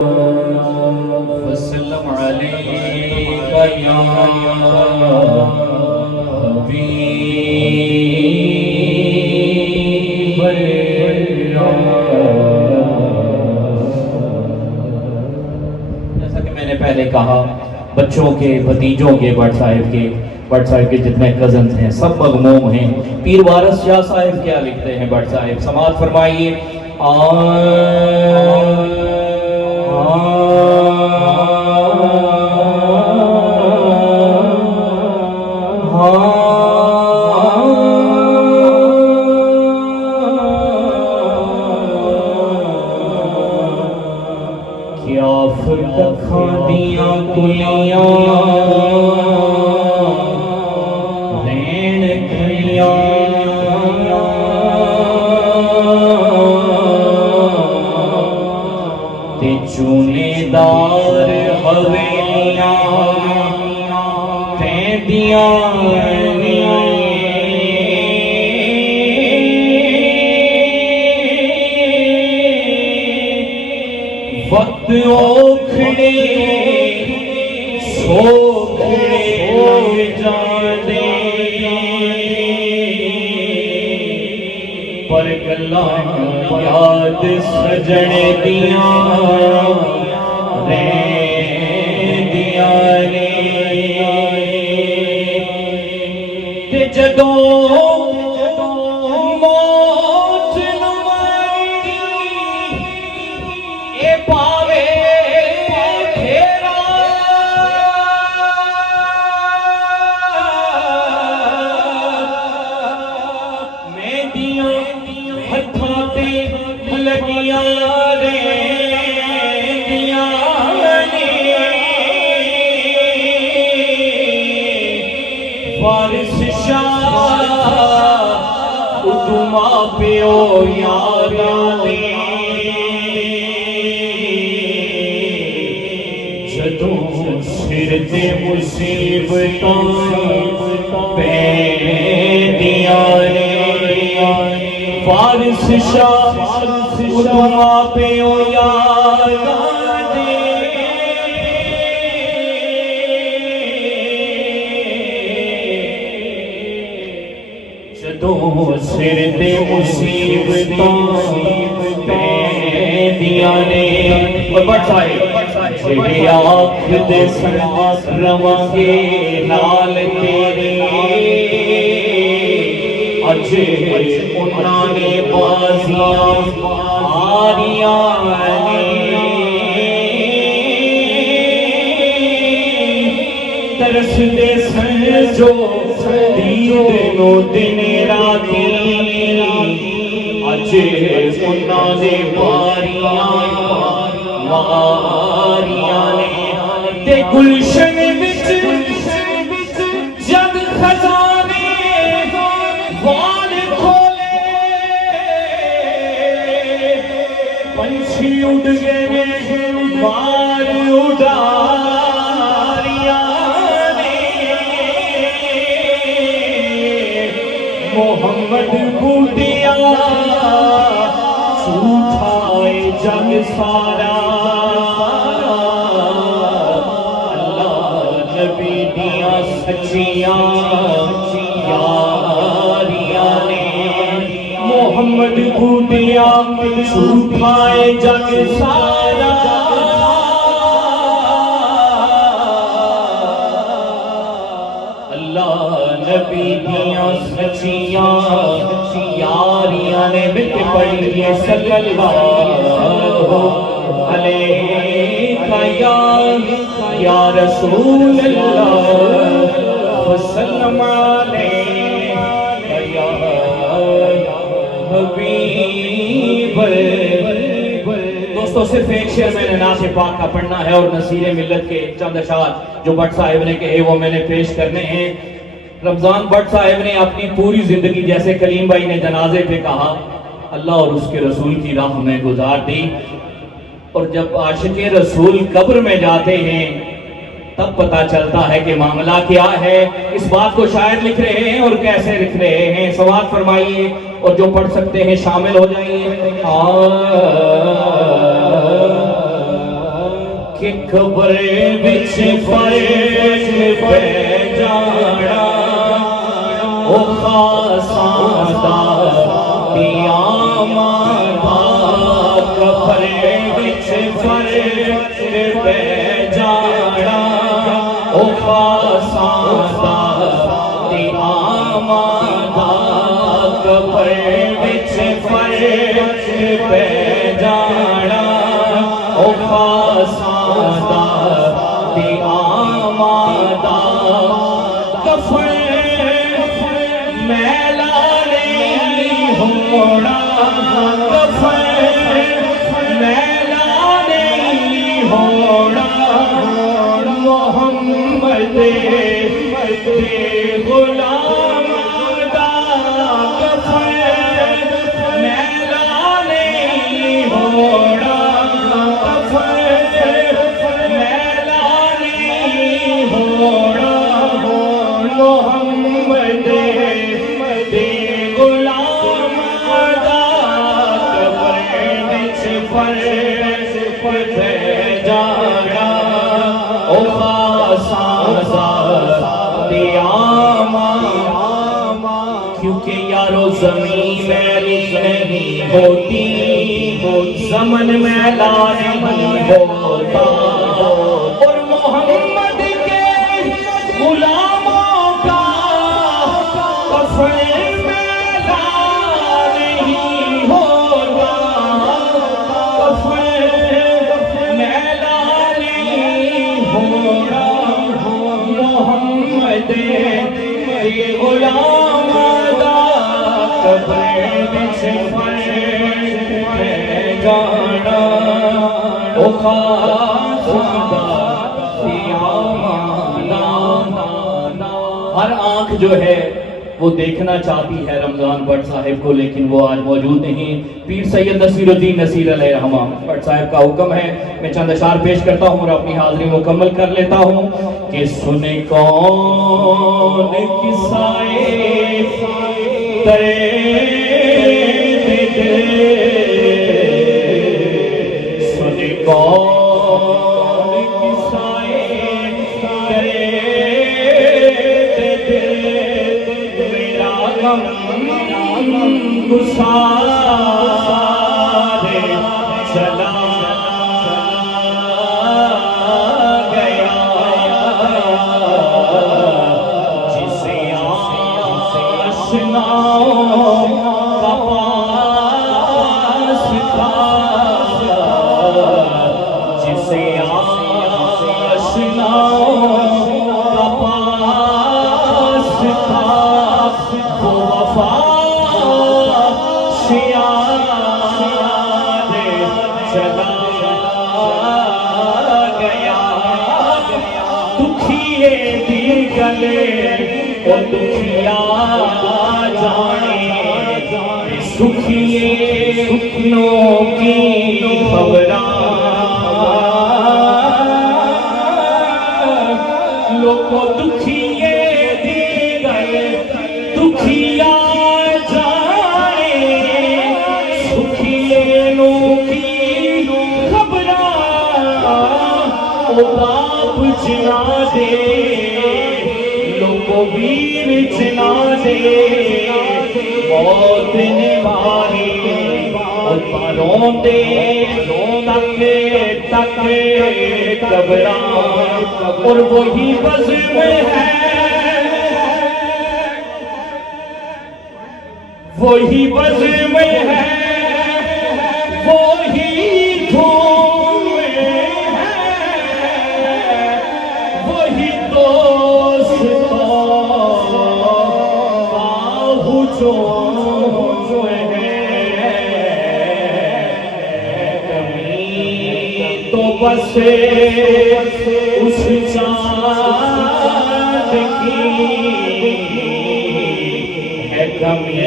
वसल्लम अलैका या जैसा कि मैंने पहले कहा, बच्चों के, भतीजों के, भट्ट साहिब के जितने कजन्स हैं सब मगमूम हैं। पीर वारस शाह साहिब क्या लिखते हैं? भट्ट साहिब समाअत फरमाइए। क्या फर्क खादियां कुलियां रैन खलियां ते चूनेदार हवेलियां तैंदियां वक्त ओखड़े सोखड़े जाने पर गल्लां याद सजण दियां रैंदियां ने ते जदों पावे फेरा मेहंदियां हत्थां ते लगियां रैंदियां ने वारिस शाह उदू मां प्यो यादां ने सिर ते मुसीबतां पैंदियां ने वारिस शाह उदू मां प्यो यादां ने जदों सिर ते मुसीबतां पैंदियां ने। भट्ट साहिब जेड़े आखदे सन रवांगे नाल तेरे, अज उन्हां ने बाजियां हारियां ने तरसदे सन जो दीद नो दिन राती, अज उन्हां ने बारियां मारियां ने ते गुलशन विच जद खजाने वाल खोले पंछी उड़ गए मार उड़ारियां ने मोहम्मद बूटिया झूठाए जग सारा सच्चियां यारियां ने मोहम्मद बूटिया झूठाए जग सारा अल्लाह नबी दियां सच्चियां यारियां ने बिच पढ़िए सल्लल्लाहु अलैहि या रसूल अल्लाह वसल्लम अलैका या हबीब। दोस्तों, सिर्फ एक शेर मैंने नात पाक का पढ़ना है और नसीरे मिल्लत के चंद अशार जो भट्ट साहिब ने कहे वो मैंने पेश करने हैं। रमजान भट्ट साहिब ने अपनी पूरी जिंदगी, जैसे कलीम भाई ने जनाजे पे कहा, अल्लाह और उसके रसूल की राह में गुजार दी। और जब आशिक़े रसूल कब्र में जाते हैं तब पता चलता है कि मामला क्या है। इस बात को शायर लिख रहे हैं और कैसे लिख रहे हैं, समाअत फरमाइए और जो पढ़ सकते हैं शामिल हो जाइए। कि खबरे बिच फर्क पै जाना ओ खासां दा दियामा खबरे बिच फर्क पै जाना ओ खासां दा दियामा खबरे बिच फर्क पै जाना ओ खासां दा दियामा कफन मैला नहीं होना कफन मैला नहीं होना मोहम्मद दे गुलाम दा कफन मैला नहीं होना कफन मैला नहीं होना मोहम्मद दे गुलाम दा कफन बिच फर्क पै जाना ओ खासां दा दियामा क्योंकि यारो ज़मीन मैली नहीं होती ज़मन मैला नहीं होता और मोहम्मद के गुलामों का कफन मैला नहीं होता कफन मैला नहीं होना मोहम्मद के गुलाम दा कब्र बिच फर्क पै जाना ओ खासां दा दियामा हर आंख जो है वो देखना चाहती है रमजान भट्ट साहिब को, लेकिन वो आज मौजूद नहीं। पीर सैयद नसीरुद्दीन नसीर अलैहिर्रहमान भट्ट साहिब का हुक्म है, मैं चंद अशार पेश करता हूँ और अपनी हाजिरी मुकम्मल कर लेता हूँ कि सुने कौन किसाए सुने कौन किसाए मेरा गम गुसारे चला गया जिसे आशनाओं का पास था जिसे आशनाओं का पास था वो वफा चला गया दुखिए दी गले ओ दुखिया जाने सुखिए सुखनों की खबरा लोगों दुखिए दी गले दुखिया बाप जना दे लोगों वीर जना दे मौत ने मारी पारों दे तक कबरा और वही बज़्म है वही बज़्म है वही धूम जो है कमी तो बस उस चाँद की है कमी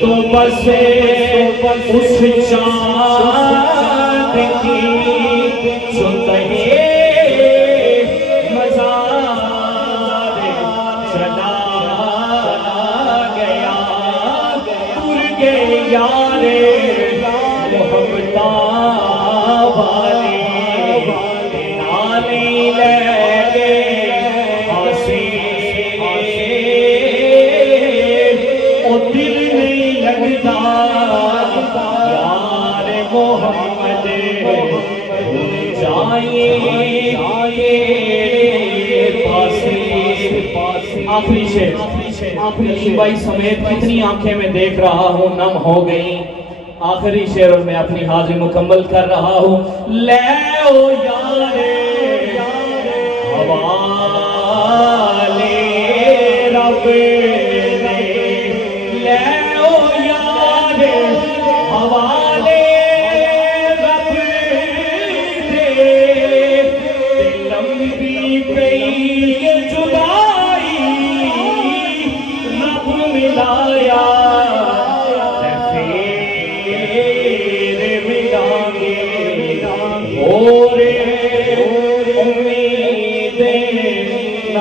तो बस उस चाँद की जो कहे यारे मोहब्बता वाले जाइए आखिरी शेर कलीम भाई समेत कितनी आंखें में देख रहा हूँ नम हो गई। आखिरी शेर और मैं अपनी हाजिरी मुकम्मल कर रहा हूँ। ले ओ यारे हवाले रब दे, ले ओ यारे हवाले रब दे, लंबी पई जुदाई रब मिलाया और उम्मीदें न